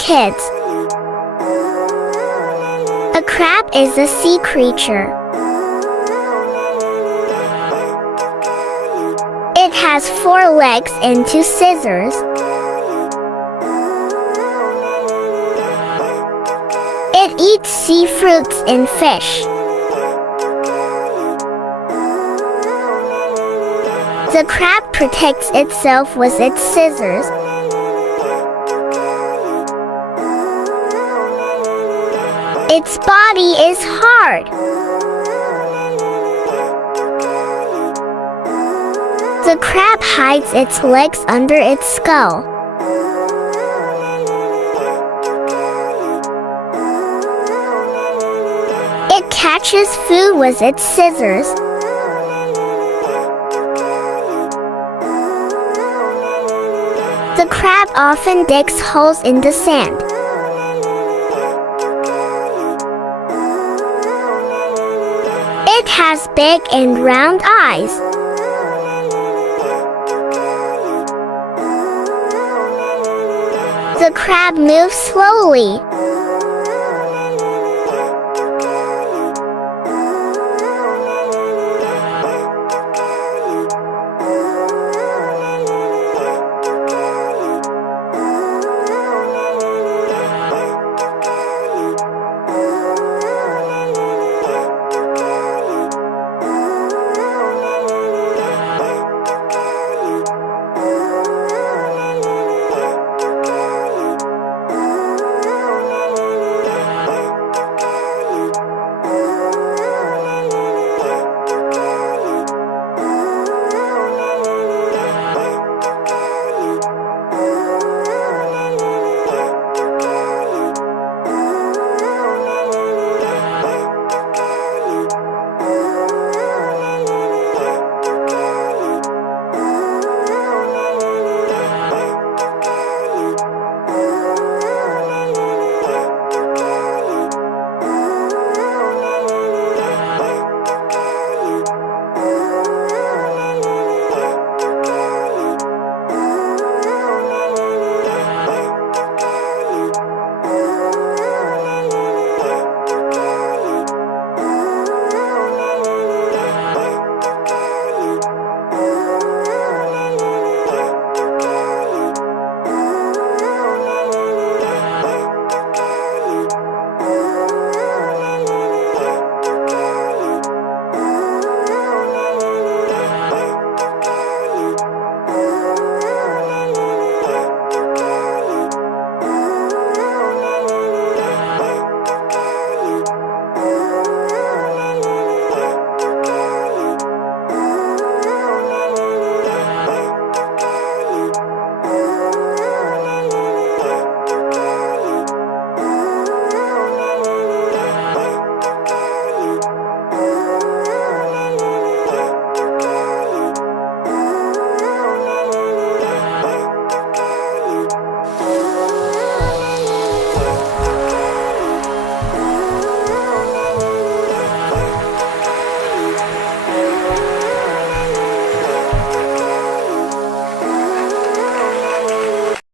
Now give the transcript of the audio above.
kids. A crab is a sea creature. It has 4 legs and 2 scissors. It eats sea fruits and fish. The crab protects itself with its scissors. Its body is hard. The crab hides its legs under its skull. It catches food with its scissors. The crab often digs holes in the sand. It has big and round eyes. The crab moves slowly.